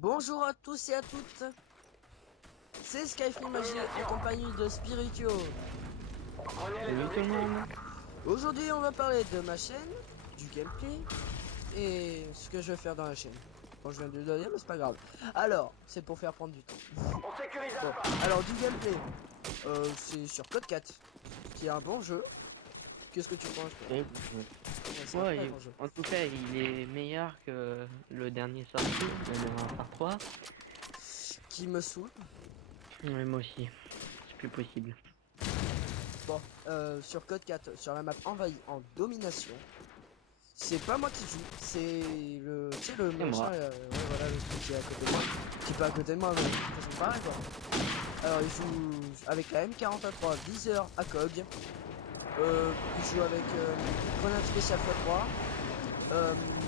Bonjour à tous et à toutes, c'est Skyfree Magie en compagnie de Spiritio. Salut tout le monde. Aujourd'hui on va parler de ma chaîne, du gameplay et ce que je vais faire dans la chaîne. Bon, je viens de le dire mais c'est pas grave. Alors, c'est pour faire prendre du temps. Bon, alors du gameplay, c'est sur Code 4, qui est un bon jeu. Qu'est-ce que tu penses toi? Et, Ouais, c'est un ouais, très bon jeu. en tout cas, il est meilleur que le dernier sorti, le dernier Far 3. Qui me saoule. Ouais, moi aussi, c'est plus possible. Bon, sur Code 4, sur la map envahie en domination. C'est pas moi qui joue, c'est le, tu sais, le Et machin, moi. ouais, voilà, le truc qui est à côté de moi, qui est pas à côté de moi, mais de toute façon pareil quoi. Alors il joue avec la M43 viseur à cog, il joue avec grenade spéciale x3,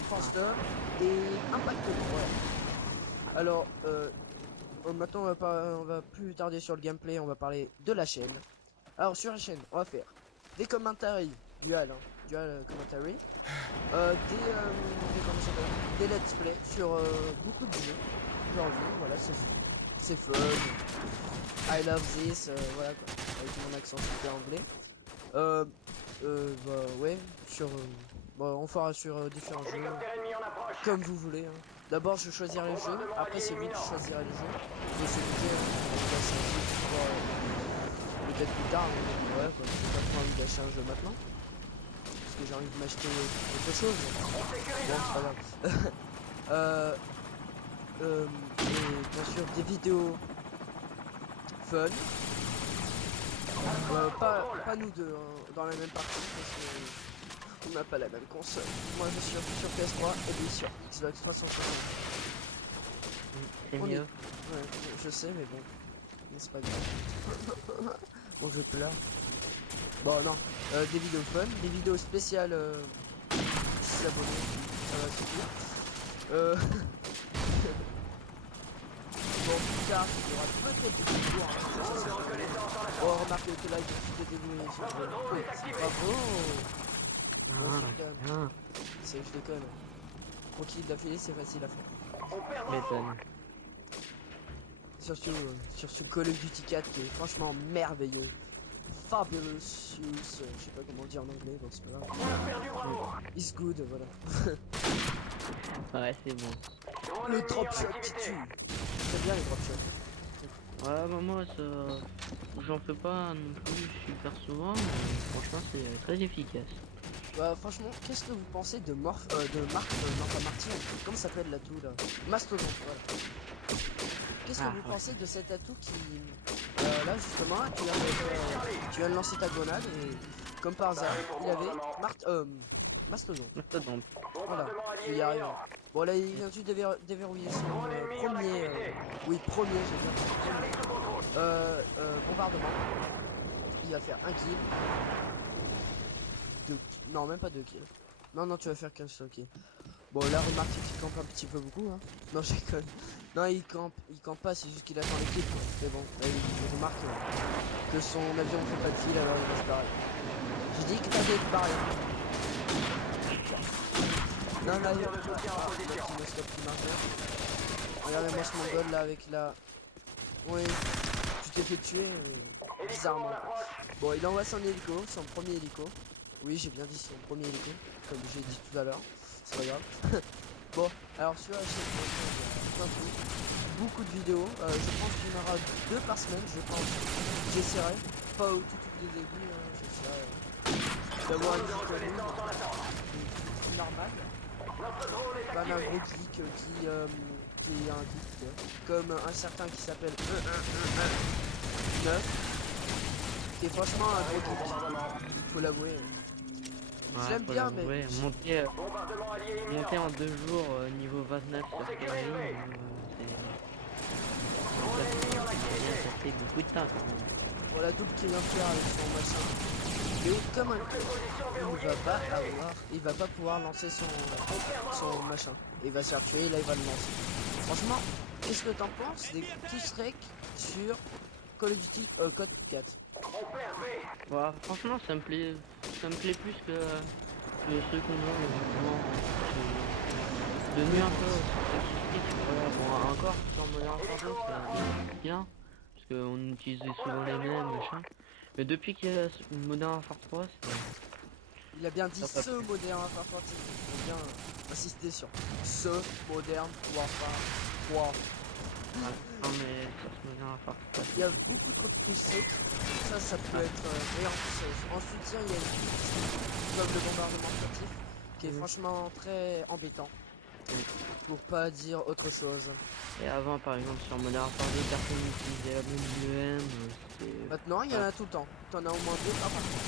force d'homme et impact lourd, ouais. Alors maintenant on va plus tarder sur le gameplay, on va parler de la chaîne. Alors sur la chaîne, on va faire des commentaries, dual commentary. Comment ça s'appelle, des let's play sur beaucoup de jeux. J'ai envie, voilà, c'est fun. I love this, voilà quoi, avec mon accent super anglais. Euh, bah ouais, sur, bah, on fera sur différents jeux, comme vous voulez. Hein. D'abord, je choisirai les jeux, après c'est vous qui choisirez les jeux. Et c'est obligé, hein, on va s'arrêter pour, peut-être plus tard, mais voilà quoi, j'ai pas trop envie d'acheter un jeu maintenant. Parce que j'ai envie de m'acheter autre chose. Bon, c'est pas grave. euh, et bien sûr des vidéos fun. Pas nous deux hein, dans la même partie parce que on n'a pas la même console. Moi je suis sur PS3 et lui sur Xbox 360. C'est On est... mieux. Ouais, je sais mais bon. Mais c'est pas grave. Bon je pleure. Bon non. Des vidéos fun, des vidéos spéciales 6 abonnés. Ça va suffire. Bon, plus tard, il y aura peut-être des vidéos. Oh, remarquez que là, il y a plus de dévoués sur le jeu. Bravo! Bon, je déconne. Ah, Je déconne. Tranquille d'affilée, c'est facile à faire. m'étonne. Surtout sur ce Call of Duty 4 qui est franchement merveilleux. Fabulous, je sais pas comment dire en anglais, donc c'est pas grave. It's good, voilà. Ouais, c'est bon. Le drop shot qui tue. J'aime bien les drop shots. Ouais, bah, moi, ça, j'en fais pas non plus super souvent, mais franchement, c'est très efficace. Bah franchement, qu'est-ce que vous pensez de non pas Marty, comment s'appelle l'atout là? Mastodon, voilà. Qu'est-ce que Ah, vous ouais. pensez de cet atout qui, là justement, tu viens de lancer ta grenade et comme par hasard, il avait Mastodon. Mastodonte. Voilà, tu y arrives. Bon là, il vient juste de déverrouiller son premier, oui premier, j'ai bien dit premier, bombardement. Il va faire un kill, non même pas deux kills. Non non, tu vas faire qu'un seul kill. Bon, là, remarquez qu'il campe un petit peu beaucoup, hein. Non, je déconne. Non, il campe pas, c'est juste qu'il attend l'équipe, quoi. Mais bon, là, il remarque que son avion ne fait pas de kill, alors il va se barrer. J'ai dit que t'allais te barrer. Non, là, il y a le petit no-stop qui marche bien. Regardez-moi ce mongol, là, avec la... Oui, tu t'es fait tuer, bizarrement. Bon, il envoie son hélico, son premier hélico. Oui, j'ai bien dit son premier hélico, comme j'ai dit tout à l'heure. C'est pas grave. Bon, alors sur la chaîne, il y a plein de trucs, beaucoup de vidéos. Je pense qu'il y en aura 2 par semaine, je pense. J'essaierai, pas au tout début, hein, j'essaierai d'avoir une vie commune, une vie normale. Pas un gros geek qui est un geek, comme un certain qui s'appelle 9, qui est franchement un gros geek, faut l'avouer. Je Ouais, l'aime faut bien, mais l'avouer. Monter en 2 jours niveau 29 sur Skyrim, ça fait beaucoup de temps quand même. voilà, double qui vient faire avec son machin. Mais comme un con, il va pas pouvoir lancer son machin. Et il va se faire tuer, et là il va le lancer. Franchement, qu'est-ce que t'en penses des petits treks sur Call of Duty Code 4? Ouais, franchement, ça me plaît plus que ceux qu'on a maintenant. de nuit un peu statistique, voilà, bon encore sur Modern Warfare 2 c'est bien, parce qu'on utilisait souvent les mêmes, machin. Mais depuis qu'il y a Modern Warfare 3, Il a bien dit ça va ce plus. Modern Warfare 3, il faut bien insister sur ce Modern Warfare 3. Ouais. Non mais sur ce Modern Warfare 3, Il y a beaucoup trop de tricheries, ça peut être meilleur que ça. En soutien, il y a une triche comme le bombardement sportif, qui est franchement très embêtant, pour pas dire autre chose. Et avant par exemple sur Modern Warfare 2, personne n'utilisait la bombe IEM, c'était... Maintenant, il y en Ah, a tout le temps. T'en as au moins deux par partout.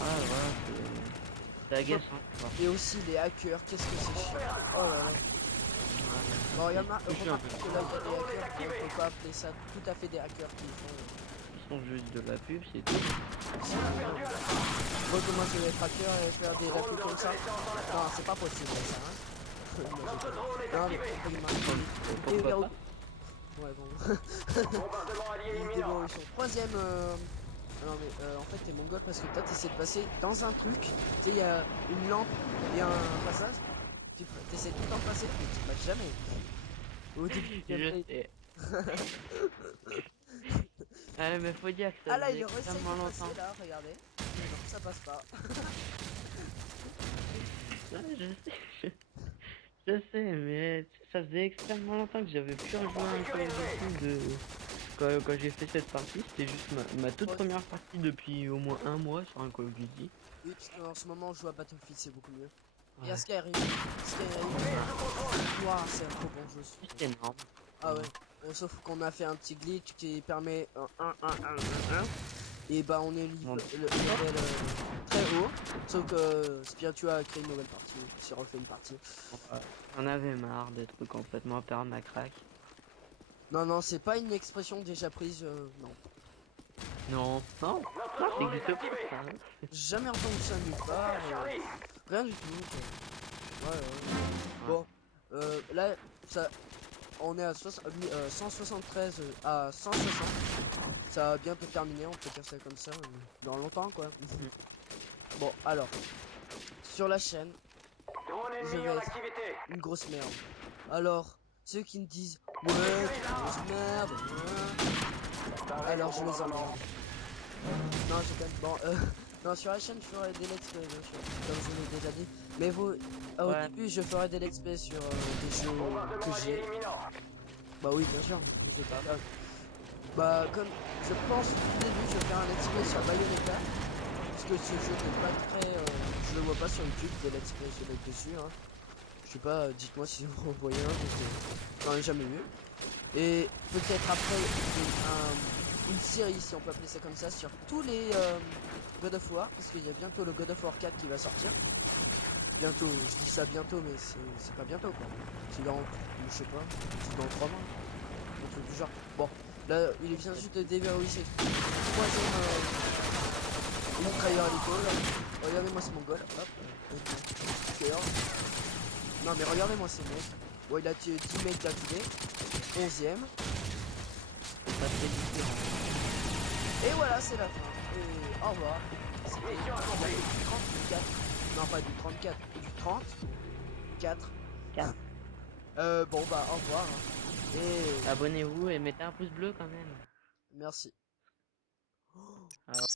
ah, voilà, c'est agaçant. Quoi. Et aussi les hackers, qu'est-ce que c'est chiant. Oh là là. Bon, Ouais, remarque c'est chiant, remarque que là, il y a des hackers, mais on peut pas appeler ça tout à fait des hackers qui font. ils sont juste de la pub, c'est tout. Recommencer les hackers et faire des répliques comme ça. Non, c'est pas possible ça, hein. Non, mais Pourquoi pas? Ouais, bon. Dévolution. Troisième. Non, mais en fait, t'es mongol parce que toi, t'essaies de passer dans un truc. Tu sais, il y a une lampe et un passage. Tu essaies tout le temps de passer, mais tu passes jamais. Au début du Je gameplay. sais. Ouais, mais faut dire que ça Ah là, faisait il réessaye extrêmement de passer longtemps. là, regardez. Non, ça passe pas. Ouais, je sais, mais ça faisait extrêmement longtemps que j'avais plus rejoué à un Call of Duty de... Quand j'ai fait cette partie, c'était juste ma toute Ouais. première partie depuis au moins un mois sur un Call of Duty. Oui, parce qu'en ce moment, on joue à Battlefield, c'est beaucoup mieux. Et à Ouais, Skyrim. Skyrim, ouah, c'est un trop bon jeu. juste énorme. Ah ouais. Sauf qu'on a fait un petit glitch qui permet un. Et bah on est Bon, le level très haut. Sauf que Spiritua a créé une nouvelle partie. Il s'est refait une partie. ouais, j'en avais marre d'être complètement perdre ma craque. Non, non, c'est pas une expression déjà prise. Non. Non, non, non, ça existe pas ça. Hein. J'ai jamais entendu ça nulle part. Rien du tout. Quoi. Ouais, ouais. Ouais. Bon. Là, ça, on est à 173 à 160. Ça va bientôt terminer, on peut dire ça comme ça. Dans longtemps, quoi. Mm. Bon, alors. Sur la chaîne, je vais être une grosse merde. Alors, ceux qui me disent ouais, t'es une grosse merde, hein, alors je les emmerde. Non, j'ai quand même. Bon, non, sur la chaîne, je ferai des let's play, bien sûr, comme je l'ai déjà dit. Mais vous, au Ouais, début, je ferai des let's play sur des jeux que j'ai. Bah oui, bien sûr, je fais pas. Bah, comme je pense au début, je vais faire un let's play sur Bayonetta. Parce que ce jeu n'est pas très. Je le vois pas sur YouTube, des let's play se mettre dessus, hein. Je sais pas, dites-moi si vous en voyez un, parce que j'en ai jamais vu. Et peut-être après une série, si on peut appeler ça comme ça, sur tous les God of War, parce qu'il y a bientôt le God of War 4 qui va sortir. Bientôt, je dis ça bientôt, mais c'est pas bientôt quoi. C'est dans, je sais pas, c'est dans 3 mois, un truc du genre. Bon, là, il vient juste de déverrouiller le troisième mitrailleur hélico, là. Regardez-moi ce mongol, hop, cœur. Non mais regardez-moi ces mecs. Bon, il a tué 10 mecs d'affilée. 11ème. ça fait différent. Et voilà, c'est la fin. Et au revoir. C'était du 34. Non, pas du 34, du 34. 4. Bon, bah, au revoir. Hein. Et Abonnez-vous et mettez un pouce bleu quand même. merci. Alors.